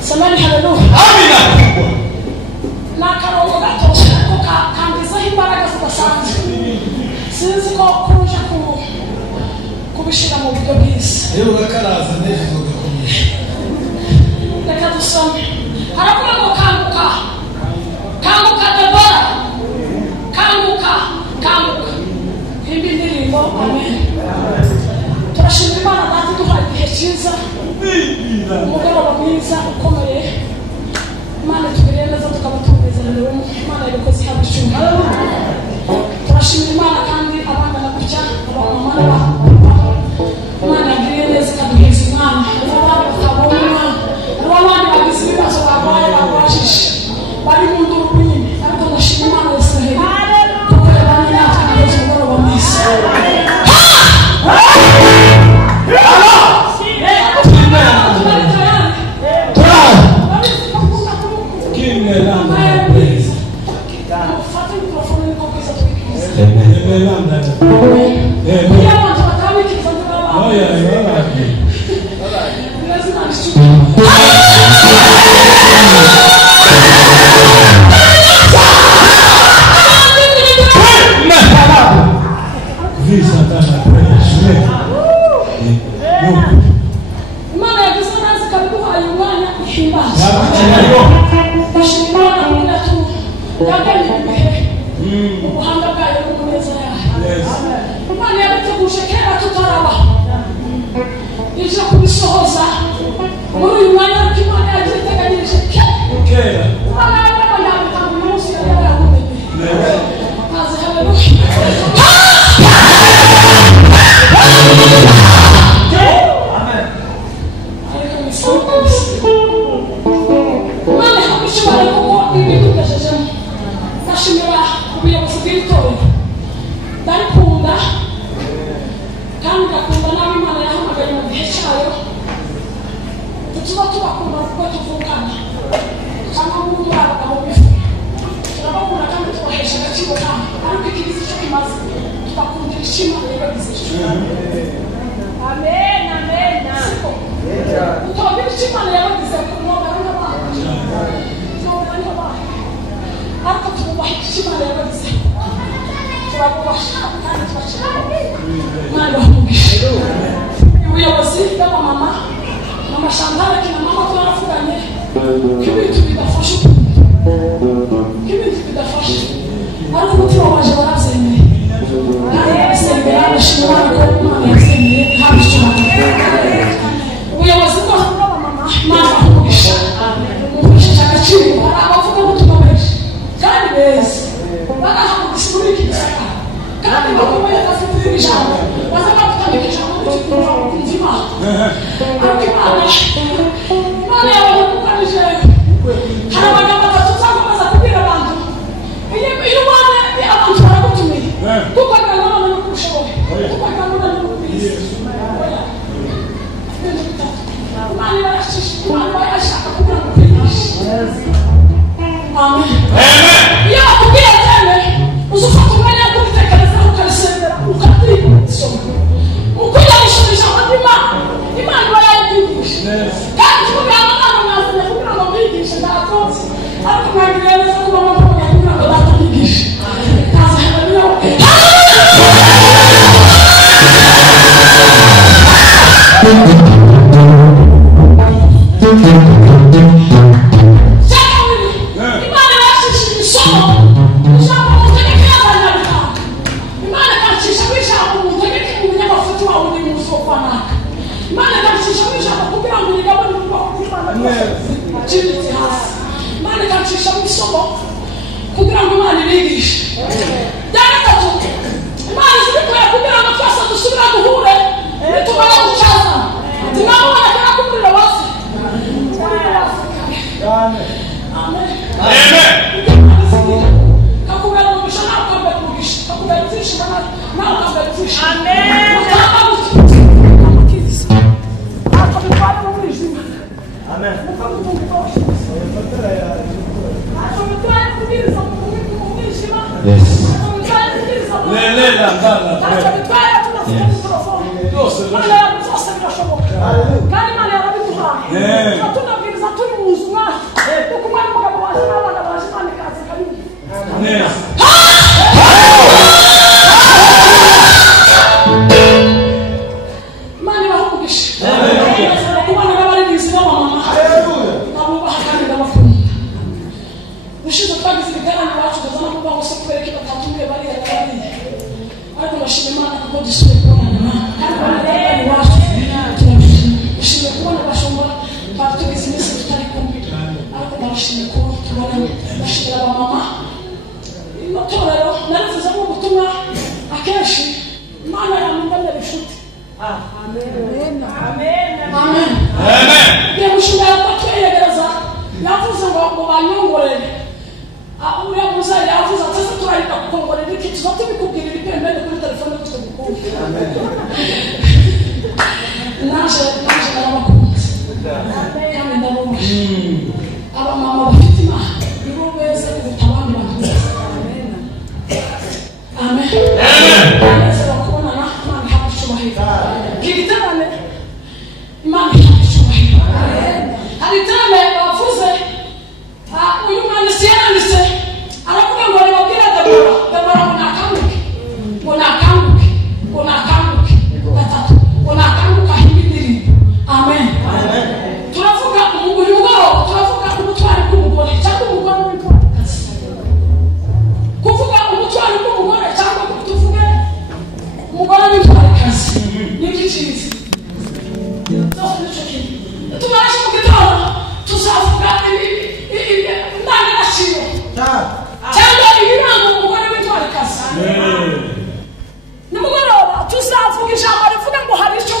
Samani haleluya. Amina. Na karongo gatosha kangiza imbaraga zidasanzwe. Sinzi ko kuja kubishira mu buryo bwiza. Rero gakaraza nejo gakomeye. Reka dusome. Haravuga ngo kanguka. Kanguka Debora. Kanguka. Imbi ndirimbo. Amen. Turashimira Imana dati duha igihe cyiza. Umugoroba mwiza ukomeye. Imana tugiriye neza tukaba tunezerewe. Imana yabikoze habishumba. Turashimira Imana kandi abana n'abujya abamama n'abapapa. Imana yagiriye neza ikaduheza Imana. Abana batabona Imana. Abana bagize ibibazo barwaye barwajije. Bari mu nduru nyine. Ariko ndashimira Imana Israheli. Kuko yabanye natwe kugeza umugoroba mwiza. Yes. kandi Imana yarabiduhaye tunabwiriza turi mu nzu mwacu kuko umwana w'umugabo waje n'abana baje Imana ikaze kabiri. Imana ibahugisha kubana n'abaririmbyi b'abamama nabubaha kandi ndabakunda. Ushize twagize ibiterane iwacu ukazana kuba ngo se kubera ko batatumbiye bariya bariya ariko ndashima Imana kuko dusubiye kubonana kandi bariya iwacu turashimye kubona abashumba twari tugize iminsi tutari kumwe ariko ndabashimye ko tubonanye. Ndashimira abamama itorero narivuzemo ubutumwa akenshi Imana yamundamira inshuti. Amen. Amen. Iyo mushumba yatwegereza yavuze ngo banyongorere uriya muzayi yavuze ati ese turarika kukongorera iki tuba tubikubwirira ipembeni kuri telefone tukabikubwira. naje narabakunze kandi ndabubaha abamama bafite Imana nibo beza kuruta abandi bantu bose. Amen. Neza bakubonana Imana ihabwa icyubahiro. Kiritarane Imana ihabwa icyubahiro. Hari itarane bavuze uyu mwanditsi yaranditse aravuga ngo nibabwira Debora ngo nakanguke gatatu ngo nakanguke ahimba indirimbo. Amen. Turavuga uyu mugoroba turavuga ubutwari bw'umugore cyangwa umugore w'intwarikazi. Kuvuga ubutwari bw'umugore cyangwa tuvuge umugore w'intwarikazi ni iby'icyiza. Tubashe mu gitondo tuzavuga indangagaciro cyangwa ibiranga umugore w'intwarikazi. Nimugoroba tuzavuga ijambo rivuga ngo hari icyo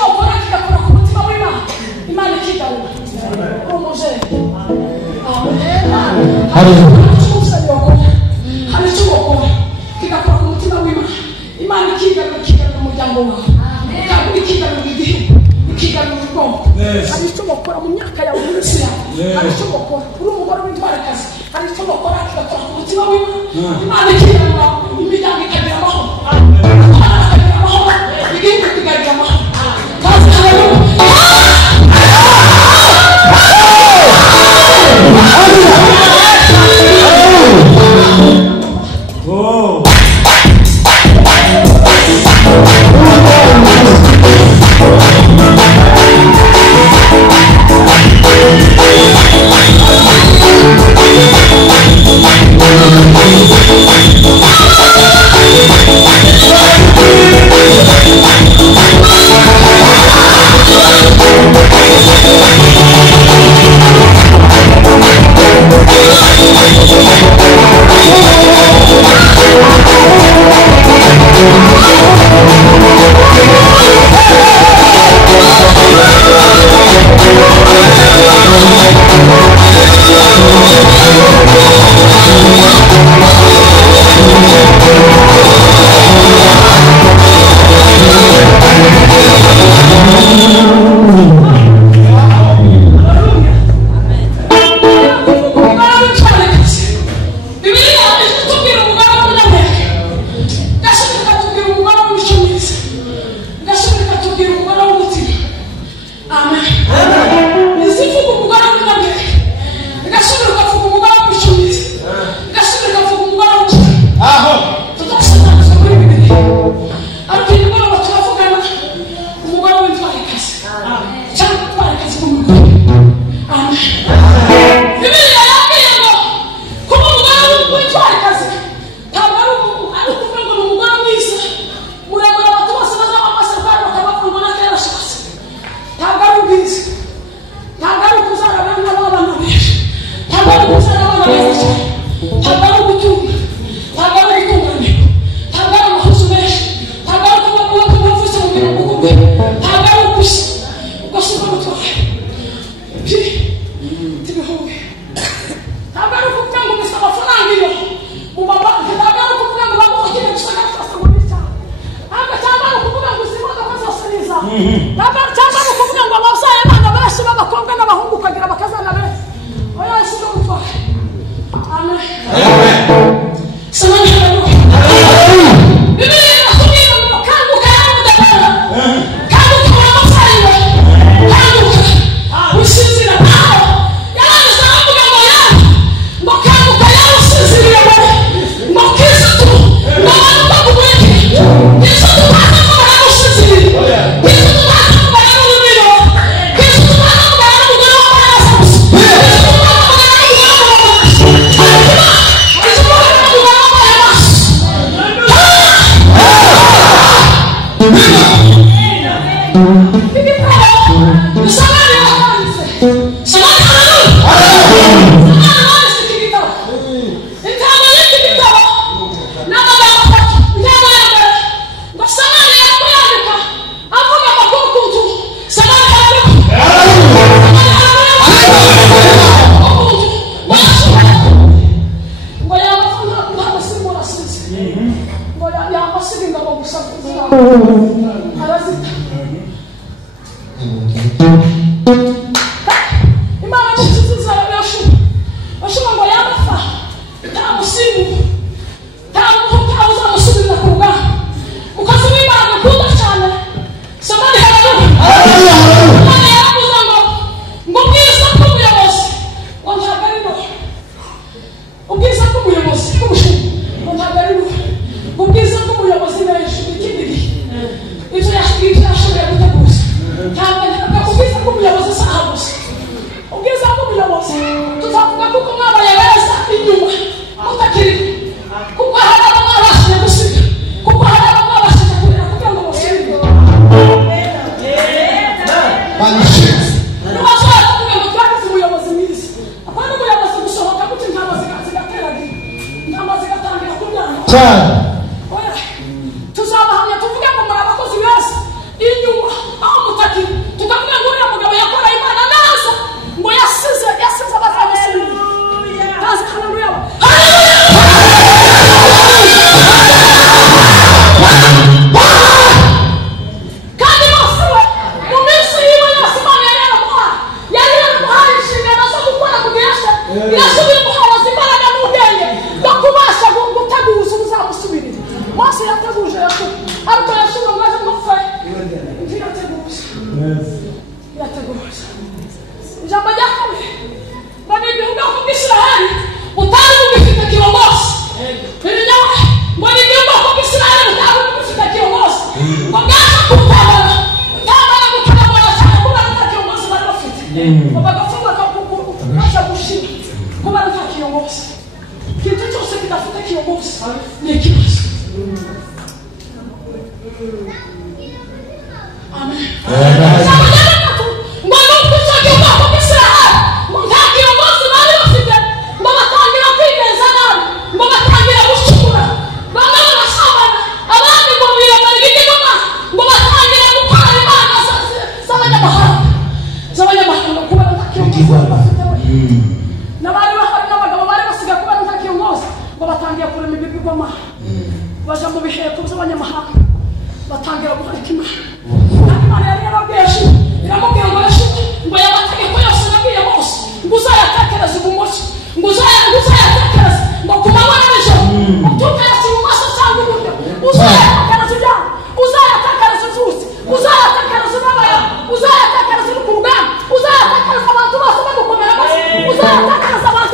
bakora kigakora ku mutima w'Imana, Imana ikigarura umubyeyi. Hari icyo bakora kigakora ku mutima w'Imana, Imana ikigarura umuryango wawe, ikigarura igihugu, ikigarura ubwonko. Hari icyo bakora mu myaka yawe n'isi yawe, hari icyo bakora uri umugore w'intwarikazi, hari icyo bakora kigakora ku mutima w'Imana, Imana ikigarura imiryango ikagira amahoro, ikagira amahoro, igihugu kikagira amahoro. yuko mwabaye beza inyuma mutakiri kuko hari ababashije gusiga kuko hari ababashije kurera kugira ngo basige Manishimwe n'abashaka kugira ngo twagize umuyobozi mwiza apana umuyobozi gusohoka kuti ntamaze gateragira ntamaze gatangira kuryana cyane tuzabahamya tuvuge ngo muri abakozi beza inyuma aho mutakiri tukavuga ngo uriya mugabo yakoreye Imana naza ngo yasize abazamusingira naza haleluya kandi bose we mu minsi yiwe yose Imana yari yaramuhaye inshingano zo gukora kugirasha irasubira guhaza imbaraga n'ubwenge no kubasha guteguza uzamusubirira Mose yateguje ariko yasubira ngo aze ngopfe yateguje ijambo rya kabiri ngo ni ibihugu by'Isiraheli utari bufite kirongozi ibinyama ngo ni ibihugu by'Isiraheli utari bufite kirongozi ngo bwaje kutabara cyane kuba nta kirongozi bari bafite ngo bagafunga bakabasha gushira kuba nta kirongozi ikintu cyose kidafite kirongozi ni ikibazo. Amen. Ngo n'ukushaka ubwoko bw'Isiraheli ngo nta kirongozi bari bafite ngo batangira kwigeza nabi ngo batangira gucukura bamwe barasambana abandi ngo biremera ibigirwamana ngo batangira gukora imana z'abanyamahanga kubera nta kirongozi bafite n'abari bahari n'abagabo bari basiga kubera nta kirongozi ngo batangira kurema ibigirwamana baja mu biheko by'abanyamahanga batangira guharika Imana Imana yari yarabwiye iramubwira ngo ngo y'amategeko yose nabwiye Mose ngo uzayatekereze ibumoso ngo uzayatekereze ngo ku manywa n'ijoro utukereze ibumoso cyangwa iburyo uzayatekereze ujyana uzayatekereze uzuzi uzayatekereze n'abaya uzayatekereze uri ku rugamba uzayatekereze abantu bose bagukomera amashyi uzayatekereze abantu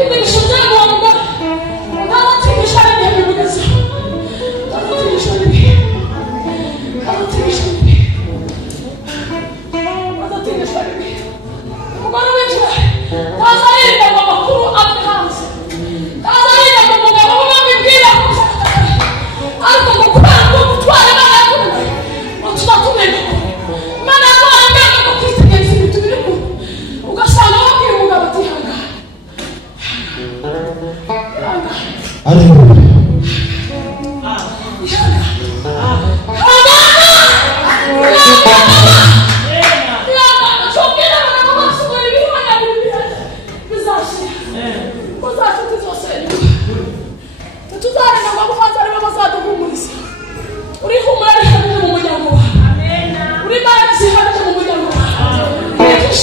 Ini sudah ngomong, Hallelujah.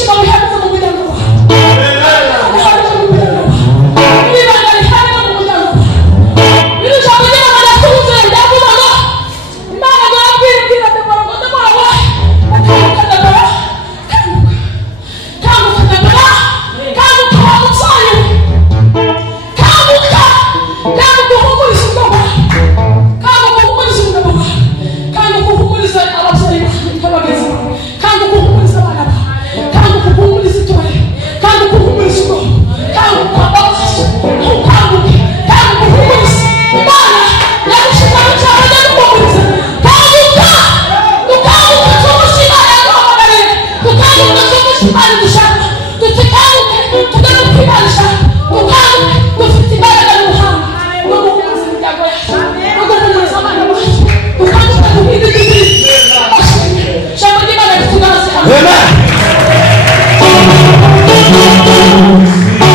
Amen.